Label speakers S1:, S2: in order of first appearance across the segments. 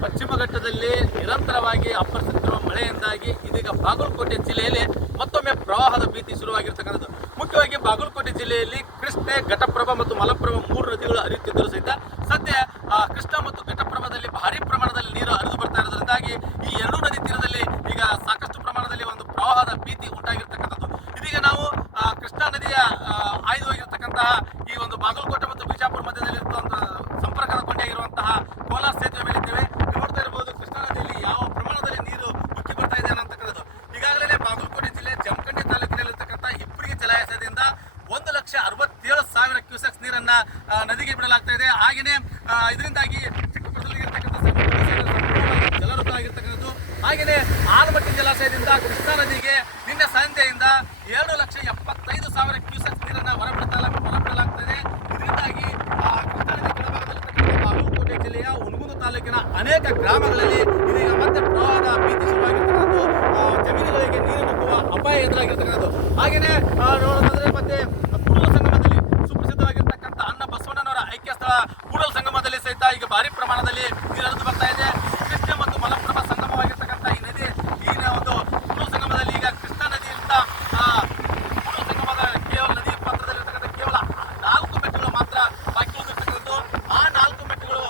S1: ಪಶ್ಚಿಮ ಘಟ್ಟದಲ್ಲಿ ನಿರಂತರವಾಗಿ ಅಪ್ಪರಿಸುತ್ತಿರುವ ಮಳೆಯಿಂದಾಗಿ ಇದೀಗ ಬಾಗಲಕೋಟೆ ಜಿಲ್ಲೆಯಲ್ಲಿ ಮತ್ತೊಮ್ಮೆ ಪ್ರವಾಹದ ಭೀತಿ ಶುರುವಾಗಿರ್ತಕ್ಕಂಥದ್ದು. ಮುಖ್ಯವಾಗಿ ಬಾಗಲಕೋಟೆ ಜಿಲ್ಲೆಯಲ್ಲಿ ಕೃಷ್ಣೆ, ಘಟಪ್ರಭ ಮತ್ತು ಮಲಪ್ರಭಾ ಮೂರು ನದಿಗಳು ಹರಿಯುತ್ತಿದ್ದರೂ ಸಹಿತ ಸದ್ಯ ಕೃಷ್ಣ ಮತ್ತು ಘಟಪ್ರಭಾದಲ್ಲಿ ಭಾರಿ ಪ್ರಮಾಣದಲ್ಲಿ ನೀರು ಹರಿದು ಬರ್ತಾ ಇರೋದ್ರಿಂದಾಗಿ ಈ ಎರಡೂ ನದಿ ತೀರದಲ್ಲಿ ಈಗ ಸಾಕಷ್ಟು ಪ್ರಮಾಣದಲ್ಲಿ ಒಂದು ಪ್ರವಾಹದ ಭೀತಿ ಉಂಟಾಗಿರ್ತಕ್ಕಂಥದ್ದು ಇದೀಗ ನಾವು ಆ, ಕೃಷ್ಣಾ ನದಿಯ ಆ, ಹಾಯ್ದು ಹೋಗಿರ್ತಕ್ಕಂತಹ ಈ ಒಂದು ಬಾಗಲಕೋಟೆ ಮತ್ತು ಬಿಜಾಪುರ ಮಧ್ಯದಲ್ಲಿ ಇರುವಂತಹ ಸಂಪರ್ಕದ ಕೊಂಡಿಯಾಗಿರುವಂತಹ ಕೋಲಾರ ಸೇತುವೆ ಮೇಲೆ ಇದ್ದೇವೆ ನೀವು ನೋಡ್ತಾ ಇರಬಹುದು ಕೃಷ್ಣಾ ನದಿಯಲ್ಲಿ ಯಾವ ಪ್ರಮಾಣದಲ್ಲಿ ನೀರು ಉಕ್ಕಿ ಬರ್ತಾ ಇದೆ ಅನ್ನತಕ್ಕಂಥದ್ದು ಈಗಾಗಲೇ ಬಾಗಲಕೋಟೆ ಜಿಲ್ಲೆ ಜಮಖಂಡಿ ತಾಲೂಕಿನಲ್ಲಿರ್ತಕ್ಕಂಥ ಇಬ್ಬರಿಗೆ ಜಲಾಶಯದಿಂದ ಒಂದು ಲಕ್ಷ ಅರವತ್ತೇಳು ಸಾವಿರ ಕ್ಯೂಸೆಕ್ಸ್ ನೀರನ್ನ ನದಿಗೆ ಬಿಡಲಾಗ್ತಾ ಇದೆ. ಹಾಗೆಯೇ ಇದರಿಂದಾಗಿ ಚಿಕ್ಕಪುರದಲ್ಲಿ ಹಾಗೆಯೇ ಆಲಮಟ್ಟಿ ಜಲಾಶಯದಿಂದ ಕೃಷ್ಣಾ ನದಿಗೆ ನಿನ್ನೆ ಸಂಜೆಯಿಂದ ಎರಡು ಲಕ್ಷ ಎಪ್ಪತ್ತೈದು ಸಾವಿರ ಕ್ಯೂಸೆಕ್ಸ್ ನೀರನ್ನ ಹೊರಬಿಡ್ತಾ, ಹೊರಬಿಡಲಾಗ್ತಾ ಇದೆ. ಇದರಿಂದಾಗಿ ಕೃಷ್ಣಾ ನದಿ ಕೆಳಭಾಗದಲ್ಲಿ ಬಾಗಲಕೋಟೆ ಜಿಲ್ಲೆಯ ಹುನಗುಂದ ತಾಲೂಕಿನ ಅನೇಕ ಗ್ರಾಮಗಳಲ್ಲಿ ಇದೀಗ ಮತ್ತೆ ಪ್ರವಾಹದ ಭೀತಿ ಶುರುವಾಗಿರ್ತಕ್ಕಂಥದ್ದು. ಜಮೀನುಗಳಿಗೆ ನೀರು ನುಗ್ಗುವ ಅಪಾಯ ಎದುರಾಗಿರ್ತಕ್ಕಂಥದ್ದು. ಹಾಗೆಯೇ ನೋಡೋದಾದ್ರೆ ಮತ್ತೆ ಕೂಡಲ ಸಂಗಮದಲ್ಲಿ ಸುಪ್ರಸಿದ್ಧವಾಗಿರ್ತಕ್ಕಂಥ ಅನ್ನ ಬಸವಣ್ಣನವರ ಐಕ್ಯ ಸ್ಥಳ ಕೂಡಲ ಸಂಗಮದಲ್ಲಿ ಸಹಿತ ಈಗ ಭಾರಿ ಪ್ರಮಾಣದಲ್ಲಿ ನೀರು ಹರಿದು ಬರ್ತಾ ಇದೆ. ಕೃಷ್ಣ ಮತ್ತು ಮಲಪ್ರಭಾ ಸಂಗಮವಾಗಿರ್ತಕ್ಕಂಥ ಈ ನದಿ ಈ ಒಂದು ಕೂಡಲ ಸಂಗಮದಲ್ಲಿ ಈಗ ಕೃಷ್ಣ ನದಿಯಿಂದ ಆ, ಕೂಡಲ ಸಂಗಮದ ಕೇವಲ ನದಿ ಪಾತ್ರದಲ್ಲಿರ್ತಕ್ಕಂಥ ಕೇವಲ ನಾಲ್ಕು ಮೆಟ್ಟುಗಳು ಮಾತ್ರ ಬಾಕಿ ಉಳಿದಿರ್ತಕ್ಕಂಥದ್ದು ಆ ನಾಲ್ಕು ಮೆಟ್ಟುಗಳು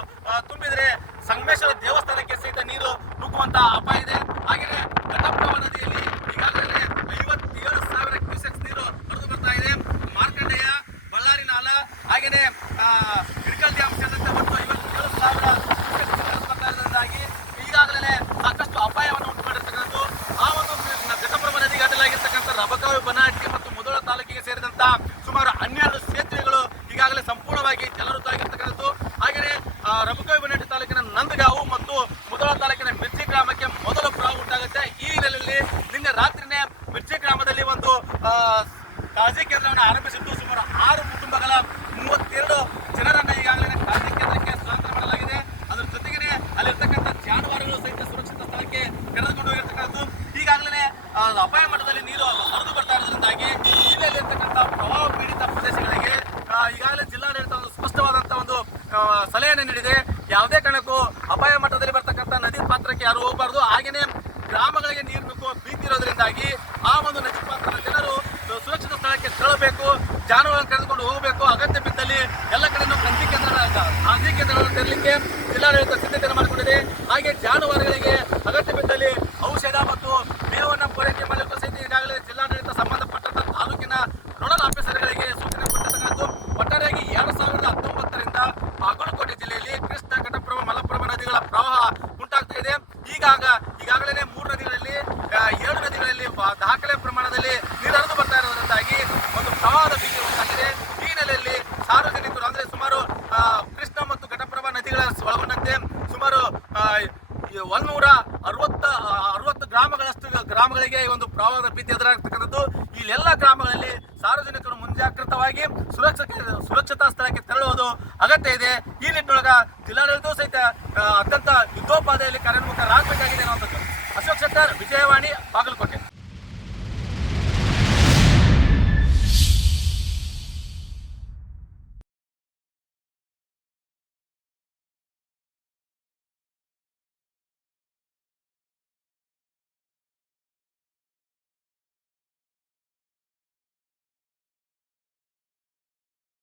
S1: ತುಂಬಿದರೆ ಸಂಗಮೇಶ್ವರ ದೇವಸ್ಥಾನಕ್ಕೆ ಸಹಿತ ನೀರು ನುಗ್ಗುವಂತಹ ಅಪಾಯ ಇದೆ ಹಾಗೆಯೇ ಘಟಪ್ರಭಾ ನದಿಯಲ್ಲಿ ಈಗಾಗಲೇ ಐವತ್ತೇಳು ಸಾವಿರ ಕ್ಯೂಸೆಕ್ಸ್ ನೀರು ಹರಿದು ಬರ್ತಾ ಇದೆ ಮಾರ್ಕಂಡೇಯ ಬಳ್ಳಾರಿ ನಾಲ ಹಾಗೆಯೇ ಹಿಡ್ಕಲ್ ಡ್ಯಾಮ್ ಸೇರಿದಂತೆ ಒಟ್ಟು ಐವತ್ತೇಳು ಸಾವಿರ ಕ್ಯೂಸೆಕ್ಸ್ ನೀರು ಹರಿದು ಬರ್ತಾ ಇರೋದ್ರಿಂದಾಗಿ ಈಗಾಗಲೇ ಸಾಕಷ್ಟು ಅಪಾಯವನ್ನು ಉಂಟು ಮಾಡಿರ್ತಕ್ಕಂಥದ್ದು ಆ ಒಂದು ಘಟಪ್ರಭಾ ನದಿಗೆ ಅಡ್ಡಲಾಗಿರ್ತಕ್ಕಂಥ ರಬಕಾವಿ ಬನಹಟ್ಟಿ ಮತ್ತು ಮುದೋಳ ತಾಲೂಕಿಗೆ ಸೇರಿದಂತ ಸುಮಾರು ಹನ್ನೆರಡು ಸೇತುವೆಗಳು ಈಗಾಗಲೇ ಸಂಪೂರ್ಣವಾಗಿ ಜಲವೃತವಾಗಿರ್ತಕ್ಕಂಥದ್ದು ಹಾಗೆಯೇ ಆ, ರಬಕಾವಿ ಬನಹಟ್ಟಿ ತಾಲೂಕಿನ ನಂದಗಾಂವು ಮತ್ತು ಮುದೋಳ ತಾಲೂಕಿನ ಮಿರ್ಚಿ ಗ್ರಾಮಕ್ಕೆ ಮೊದಲ ಪ್ರವಾಹ ಉಂಟಾಗುತ್ತೆ ಈ ಹಿನ್ನೆಲೆಯಲ್ಲಿ ನಿನ್ನೆ ರಾತ್ರಿನೇ ಮಿರ್ಚಿ ಗ್ರಾಮದಲ್ಲಿ ಒಂದು ಆ, ಕಾಳಜಿ ಕೇಂದ್ರವನ್ನು ಆರಂಭಿಸಿದ್ದು ಸುಮಾರು ಆರು ಕುಟುಂಬಗಳ ಮೂವತ್ತೆರಡು ಜನರನ್ನ ಈಗಾಗಲೇ ಕಾಳಜಿ ಕೇಂದ್ರಕ್ಕೆ ಸ್ಥಳಾಂತರ ಮಾಡಲಾಗಿದೆ. ಅದರ ಜೊತೆಗೆ ಅಲ್ಲಿರ್ತಕ್ಕಂಥ ಜಾನುವಾರುಗಳು ಸಹಿತ ಸುರಕ್ಷಿತ ಸ್ಥಳಕ್ಕೆ ಕರೆದುಕೊಂಡು ಹೋಗಿರ್ತಕ್ಕಂಥದ್ದು. ಈಗಾಗಲೇ ಅಪಾಯ ಮಟ್ಟದಲ್ಲಿ ನೀರು ಹರಿದು ಬರ್ತಾ ಇರೋದ್ರಿಂದಾಗಿ ಜಿಲ್ಲೆಯಲ್ಲಿರ್ತಕ್ಕಂಥ ಪ್ರವಾಹ ಪೀಡಿತ ಪ್ರದೇಶಗಳಿಗೆ ಈಗಾಗಲೇ ಜಿಲ್ಲಾಡಳಿತ ಒಂದು ಸ್ಪಷ್ಟವಾದಂಥ ಒಂದು ಸಲಹೆಯನ್ನು ನೀಡಿದೆ. ಯಾವುದೇ ಕಾರಣಕ್ಕೂ ಅಪಾಯ ಮಟ್ಟದಲ್ಲಿ ಬರ್ತಕ್ಕಂಥ ನದಿ ಪಾತ್ರಕ್ಕೆ ಯಾರು ಹೋಗಬಾರ್ದು. ಹಾಗೆಯೇ ಗ್ರಾಮಗಳಿಗೆ ನೀರು ನುಗ್ಗುವ ಭೀತಿ ಇರೋದ್ರಿಂದಾಗಿ ಆ ಒಂದು ನದಿ ಪಾತ್ರದ ಜನರು ಸುರಕ್ಷಿತ ಸ್ಥಳಕ್ಕೆ ತೆರಳಬೇಕು ಜಾನುವಾರು ಕರೆದುಕೊಂಡು ಹೋಗಬೇಕು ಅಗತ್ಯ ಬಿದ್ದಲ್ಲಿ ಎಲ್ಲ ಕಡೆನೂ ಗಂಜಿ ಕೇಂದ್ರ ಗಂಜಿ ಕೇಂದ್ರಗಳನ್ನು ತೆರಲಿಕ್ಕೆ ಜಿಲ್ಲಾಡಳಿತ ಸಿದ್ಧತೆಯನ್ನು ಮಾಡಿಕೊಂಡಿದೆ. ಹಾಗೆ ಜಾನುವಾರುಗಳಿಗೆ ಅಗತ್ಯ ಬಿದ್ದಲ್ಲಿ ಔಷಧ ಮತ್ತು ಮೇವನ್ನು ಪೂರೈಕೆ ಮಾಡಲು ಸಹಿತ ಈಗಾಗಲೇ ಜಿಲ್ಲಾಡಳಿತ ಸಂಬಂಧಪಟ್ಟಂತ ತಾಲೂಕಿನ ನೋಡಲ್ ಆಫೀಸರ್ಗಳಿಗೆ ಸೂಚನೆ ಕೊಟ್ಟಿರ್ತಕ್ಕಂಥದ್ದು. ಒಟ್ಟಾರೆಯಾಗಿ ಎರಡು ಸಾವಿರದ ಹತ್ತೊಂಬತ್ತರಿಂದ ಬಾಗಲಕೋಟೆ ಜಿಲ್ಲೆಯಲ್ಲಿ ಕೃಷ್ಣ ಘಟಪ್ರಭಾ ಮಲಪ್ರಭಾ ನದಿಗಳ ಪ್ರವಾಹ ಉಂಟಾಗ್ತಾ ಇದೆ. ಈಗಾಗ ಈಗಾಗಲೇ ಮೂರು ನದಿಗಳಲ್ಲಿ ಏಳು ನದಿಗಳಲ್ಲಿ ದಾಖಲೆ ಪ್ರಮಾಣದಲ್ಲಿ ನೀರು ಹರಿದು ಬರ್ತಾ ಇರೋದ್ರಿಂದಾಗಿ ಒಂದು ಪ್ರವಾಹದ ಭೀತಿ ಉಂಟಾಗಿದೆ ಈ ಹಿನ್ನೆಲೆಯಲ್ಲಿ ಸಾರ್ವಜನಿಕರು ಅಂದ್ರೆ ಸುಮಾರು ಆ, ಕೃಷ್ಣ ಮತ್ತು ಘಟಪ್ರಭಾ ನದಿಗಳ ಒಳಗೊಂಡಂತೆ ಸುಮಾರು ಆ, ಈ ಒಂದೂರ ಅರವತ್ತ ಗ್ರಾಮಗಳಷ್ಟು ಗ್ರಾಮಗಳಿಗೆ ಈ ಒಂದು ಪ್ರವಾಹದ ಭೀತಿ ಎದುರಾಗ್ತಕ್ಕಂಥದ್ದು. ಇಲ್ಲೆಲ್ಲ ಗ್ರಾಮಗಳಲ್ಲಿ ಸಾರ್ವಜನಿಕರು ಮುಂಜಾಗ್ರತವಾಗಿ ಸುರಕ್ಷತೆ, ಸುರಕ್ಷತಾ ಸ್ಥಳಕ್ಕೆ ತೆರಳುವುದು ಅಗತ್ಯ ಇದೆ. ಈ ನಿಟ್ಟಿನೊಳಗ ಜಿಲ್ಲಾಡಳಿತವೂ ಸಹಿತ ಅತ್ಯಂತ ಯುದ್ಧೋಪಾದಿಯಲ್ಲಿ ಕಾರ್ಯೋನ್ಮುಖರಾಗಬೇಕಾಗಿದೆ ಅನ್ನುವಂಥದ್ದು. ಅಶೋಕ್ ಶೆಟ್ಟರ್, ವಿಜಯವಾಣಿ, ಬಾಗಲಕೋಟೆ.